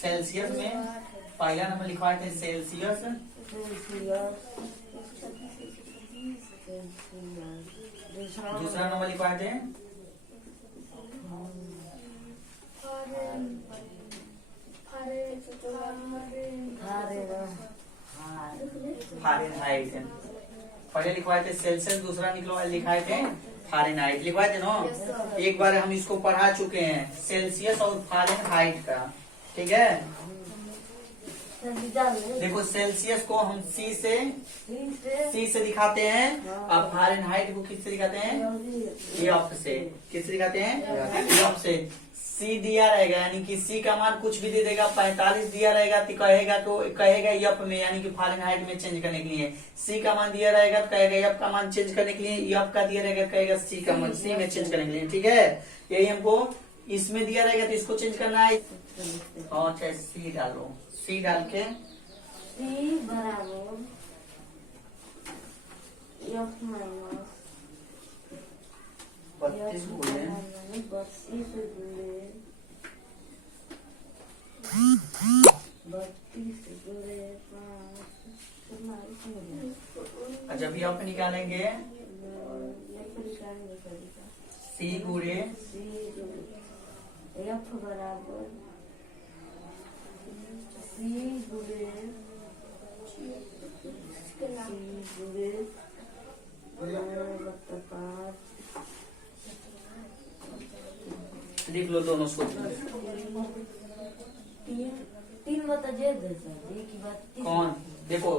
Celsius में पहला number लिखवाए थे सेल्सियस, दूसरा नंबर लिखवाए थे फारेनहाइट। पहले लिखवाए थे सेल्सियस, दूसरा लिखवाए थे फारेनहाइट। लिखवाए थे ना, एक बार हम इसको पढ़ा चुके हैं सेल्सियस और फारेनहाइट का, ठीक है। देखो सेल्सियस को हम सी से दिखाते हैं, अब फारेनहाइट को किससे दिखाते हैं, एफ से। किससे दिखाते हैं, एफ से। सी दिया रहेगा यानी कि सी का मान कुछ भी दे देगा, 45 दिया रहेगा तो कहेगा एफ में यानी कि फारेनहाइट में चेंज करने के लिए। सी का मान दिया रहेगा तो कहेगा एफ का मान चेंज करने के लिए, एफ का दिया रहेगा कहेगा सी का मान सी में चेंज करने के लिए, ठीक है। यही हमको इसमें दिया रहेगा तो इसको चेंज करना है, और चाहे सी डालो, सी डाल के सी बराबर एफ माइनस 32 गुणे 32 गुणे 5। जब एफ निकालेंगे सी गुणे एफ बराबर सी गुणे लिख लो दोनों सूत्र। तीन बता जे दे सर, एक ही बात। कौन देखो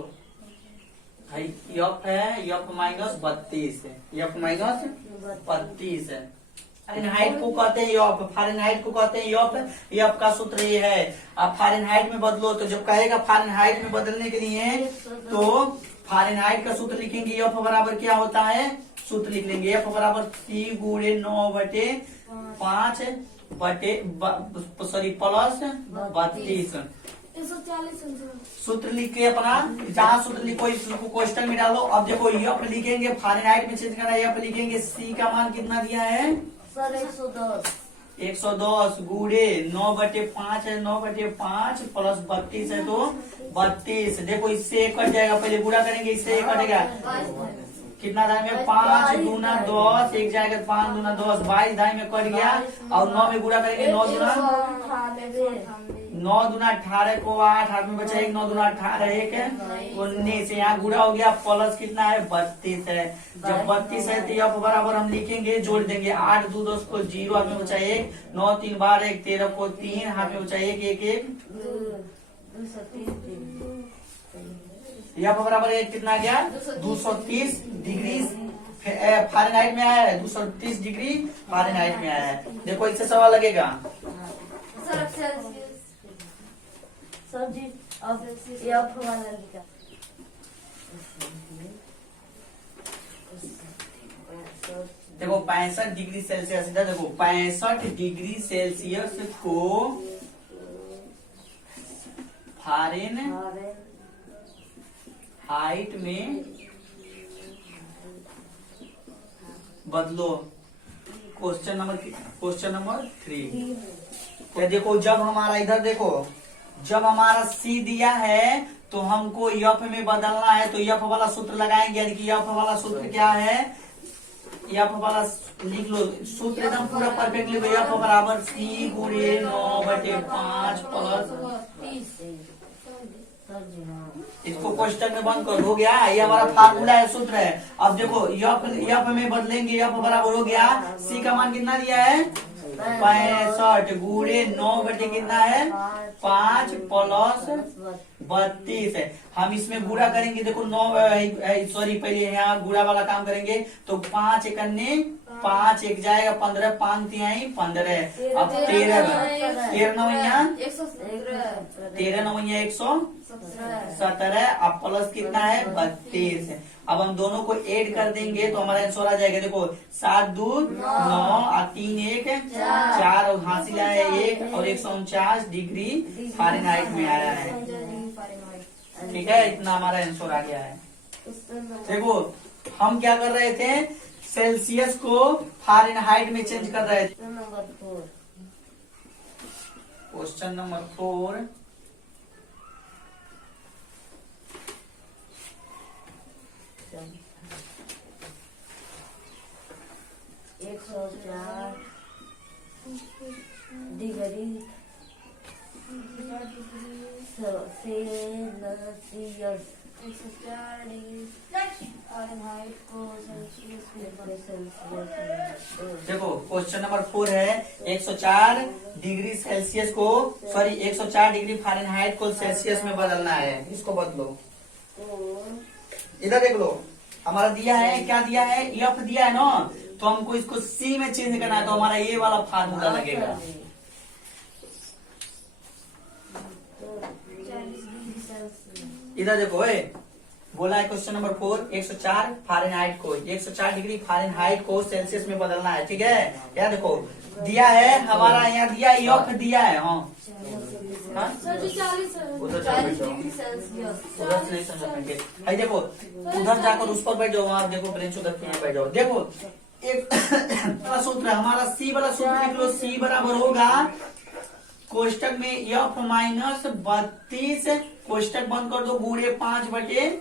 भाई, एफ है एफ माइनस 32 है, एफ माइनस 32 है। फारेनहाइट को कहते हैं एफ, फारेनहाइट को कहते हैं एफ। एफ का सूत्र ये है। अब फारेनहाइट में बदलो तो जब कहेगा फारेनहाइट में बदलने के लिए तो फारेनहाइट का सूत्र लिखेंगे, एफ बराबर क्या होता है, सूत्र लिख लेंगे एफ बराबर सी गुणे 9/5 प्लस 32। सूत्र लिख के अपना जहाँ सूत्र लिखो इसको क्वेश्चन में डालो। अब देखो एफ लिखेंगे, फारेनहाइट में चेंज करना है, एफ लिखेंगे सी का मान कितना दिया है सर 110 110 गुणे 9/5 है, 9/5 प्लस 32 है तो 32। देखो इससे एक कट जाएगा, पहले गुणा करेंगे, इससे एक कटेगा कितना दाई में 5 दूना 10, एक जाएगा 5 दूना 10, 22 दाई में कट गया। और 9 में गुणा करेंगे 9 दूना 18 को 8 हाथ में बचा 1, 9 दूना 18 1 19। यहाँ गुणा हो गया, प्लस कितना है 32 है। जब 32 है तो एफ बराबर हम लिखेंगे, जोड़ देंगे 8 2 10 को 0 हाथ में बचा 1, 9 3 12 1 13 को 3 हाथ में बचा 1 1 1 एफ बराबर कितना गया 230 डिग्री फारेनहाइट में आया है, 230 डिग्री फारेनहाइट में आया है। देखो इससे सवाल लगेगा सर जी। अब एफ वाला लिखा देखो 65 डिग्री सेल्सियस, इधर देखो 65 डिग्री सेल्सियस को फारेनहाइट में बदलो। Question number 3। तो देखो जब हमारा इधर देखो, जब हमारा सी दिया है तो हमको एफ में बदलना है, तो एफ वाला सूत्र लगाएंगे, यानी कि एफ वाला सूत्र क्या है, एफ वाला लिख लो सूत्र एकदम पूरा परफेक्ट लिखो। एफ बराबर सी गुणे 9/5 प्लस, इसको क्वेश्चन में बंद कर, हो गया। ये हमारा फार्मूला है, सूत्र है। अब देखो एफ में बदलेंगे, एफ बराबर हो गया सी का मान कितना दिया है 65 गुणे 9 कितना है 5 प्लस 32 है। हम इसमें गुणा करेंगे, देखो 9 सॉरी पहले यहाँ गुणा वाला काम करेंगे तो 5 1 5 1 जाएगा 15, 5 3 15। अब 13 9 117, अब प्लस कितना है 32। अब हम दोनों को ऐड कर देंगे तो हमारा आंसर आ जाएगा। देखो 7 2 9 और 3 1 4 और हासिल आया 1 और 149 डिग्री फारेनहाइट में आया है। ठीक है, इतना हमारा आंसर आ गया है। देखो हम क्या कर रहे थे, सेल्सियस को फारेनहाइट में चेंज कर रहे थे। Question number 4 104 degree Celsius 104 degree Fahrenheit को सेल्सियस में देखो क्वेश्चन नंबर 4 है 104 डिग्री सेल्सियस को 104 डिग्री फ़ारेनहाइट को सेल्सियस में बदलना है। इसको बदलो, इधर देख लो, हमारा दिया है, क्या दिया है, एफ दिया है ना, तो हमको इसको सी में चेंज करना है, तो हमारा ये वाला फार्मूला लगेगा। इधर देखो बोला है क्वेश्चन नंबर 4 104 फ़ारेनहाइट को 104 डिग्री फ़ारेनहाइट को सेल्सियस में बदलना है। ठीक है, यहाँ देखो दिया है हमारा, यहाँ दिया एफ दिया है। हाँ उधर से नहीं समझेंगे। भाई देखो उधर जाकर उस पर बैठ जाओ, वहां देखो ब्रेंच उधर बैठ जाओ। देखो एक वाला सूत्र है हमारा, सी वाला सूत्र लिख लो। सी बराबर होगा कोष्टक में एफ माइनस 32 कोष्टक बंद कर दो गुणे 5/9।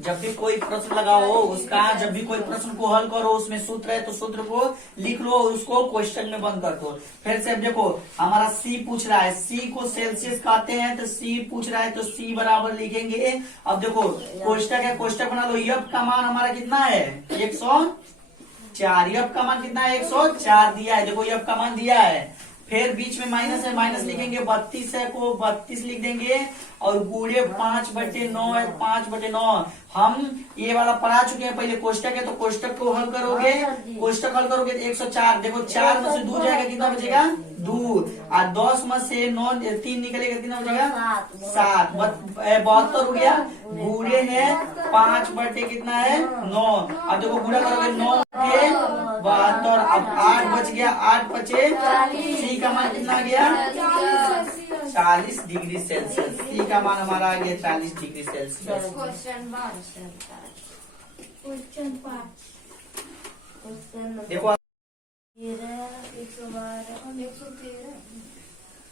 जब भी कोई प्रश्न लगाओ उसका, जब भी कोई प्रश्न को हल करो उसमें सूत्र है तो सूत्र को लिख लो, उसको क्वेश्चन में बंद कर दो। फिर से अब देखो हमारा सी पूछ रहा है, सी को सेल्सियस कहते हैं, तो सी पूछ रहा है तो सी बराबर लिखेंगे। अब देखो कोष्टक है, कोष्टक बना लो। एफ का मान हमारा कितना है 104, एफ का मान कितना है 104 दिया है। देखो एफ का मान दिया है, फिर बीच में माइनस है, माइनस लिखेंगे, 32 है को 32 लिख देंगे और गुणे 5/9 है, 5/9। हम ये वाला पढ़ा चुके हैं पहले, कोष्टक है तो कोष्टक को हल करोगे, कोष्टक हल करोगे तो 104। देखो 4 में से 2 जाएगा, कितना बचेगा 2, और 10 में से 9 3 निकलेगा, कितना बचेगा 7, 72 हो गया। गुणे है 5/9 कितना है 9। अब देखो गुणा करोगे 9 के 72, अब 8 बच गया, 8 बचे, सी का मान कितना आ गया 40 डिग्री सेल्सियस। सी का मान हमारा आ गया 40 डिग्री सेल्सियस। देखो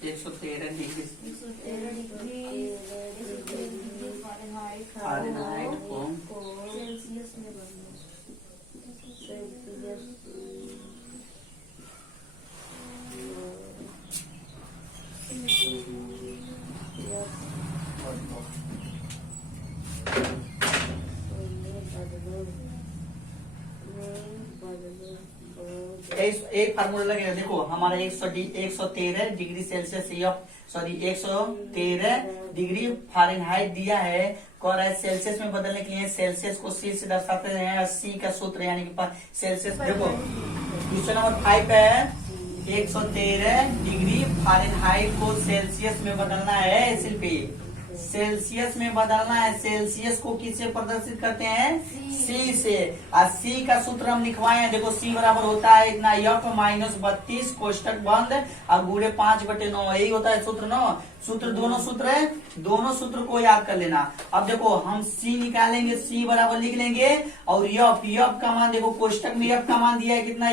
113 डिग्री फ़ारेनहाइट को सेल्सियस में बदलो। एक फार्मूला लगेगा। देखो हमारा 113 डिग्री सेल्सियस 113 डिग्री फ़ारेनहाइट दिया है, कह रहा है सेल्सियस में बदलने के लिए सेल्सियस को सी से दर्शाते हैं, सी का सूत्र यानी कि सेल्सियस। देखो क्वेश्चन नंबर 5 है 113 डिग्री फ़ारेनहाइट को सेल्सियस में बदलना है, सिर्फ सेल्सियस में बदलना है। सेल्सियस को किससे प्रदर्शित करते हैं, सी से, और सी का सूत्र हम लिखवाए हैं। देखो सी बराबर होता है इतना एफ माइनस 32 कोष्टक बंद और गुणे 5/9, यही होता है सूत्र ना। सूत्र दोनों सूत्र है, दोनों सूत्र को याद कर लेना। अब देखो हम सी निकालेंगे, सी बराबर लिख लेंगे, और एफ का मान देखो कोष्टक में एफ का मान दिया है कितना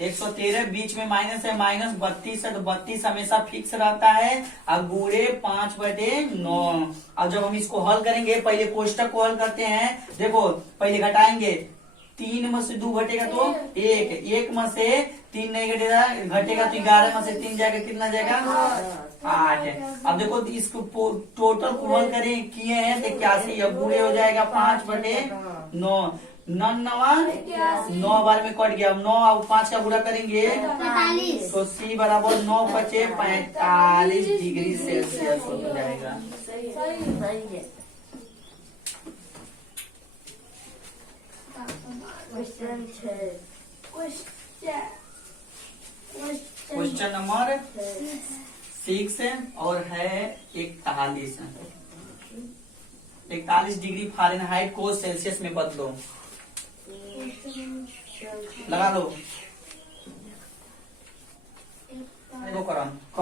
113 बीच में माइनस है, माइनस 32 है, तो 32 हमेशा फिक्स रहता है और गुणे 5/9। अब जब हम इसको हल करेंगे, पहले कोष्टक को हल करते हैं। देखो पहले घटाएंगे, 3 में से 2 घटेगा तो 1, 1 में से 3 नहीं घटेगा तो 11 में से 3 जाएगा, कितना जाएगा 8। अब देखो इसको टोटल को हल करें किए हैं तो 81, अब गुणे हो जाएगा 5/9, 9 बार में कट गया। 9 और 5 का गुणा करेंगे तो सी बराबर 9 बचे 45 डिग्री सेल्सियस हो जाएगा। क्वेश्चन नंबर 6 और है 41 डिग्री फ़ारेनहाइट को सेल्सियस में बदलो। लगा लो, देखो कह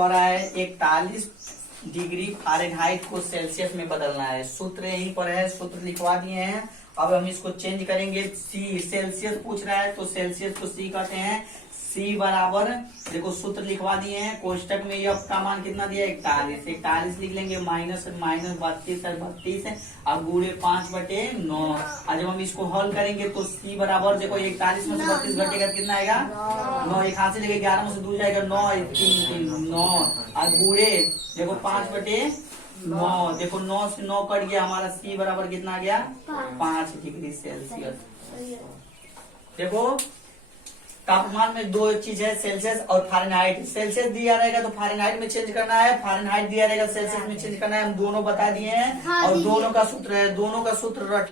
रहा है 41 डिग्री फ़ारेनहाइट को सेल्सियस में बदलना है। सूत्र यहीं पर है, सूत्र लिखवा दिए हैं। अब हम इसको चेंज करेंगे। सी सेल्सियस पूछ रहा है तो सेल्सियस को सी कहते हैं। सी बराबर, देखो सूत्र लिखवा दिए हैं। कोष्टक में एफ का मान कितना दिया है 41, 41 लिख लेंगे। माइनस 32 है 32 है। अब गुणे 5/9। और जब हम इसको हल करेंगे तो सी बराबर, देखो 41 में से 32 घटेगा कितना आएगा 9। एक हाथ से लेके 11 में से दूर जाएगा 9, 3 9। और गुणे देखो 5/9, देखो 9 से 9 कट गया, हमारा सी बराबर कितना आ गया 5 डिग्री सेल्सियस। देखो तापमान में दो चीज है, सेल्सियस और फ़ारेनहाइट। सेल्सियस दिया रहेगा तो फ़ारेनहाइट में चेंज करना है, फ़ारेनहाइट दिया रहेगा सेल्सियस में चेंज करना है। हम दोनों बता दिए हैं और दोनों का सूत्र है, दोनों का सूत्र रट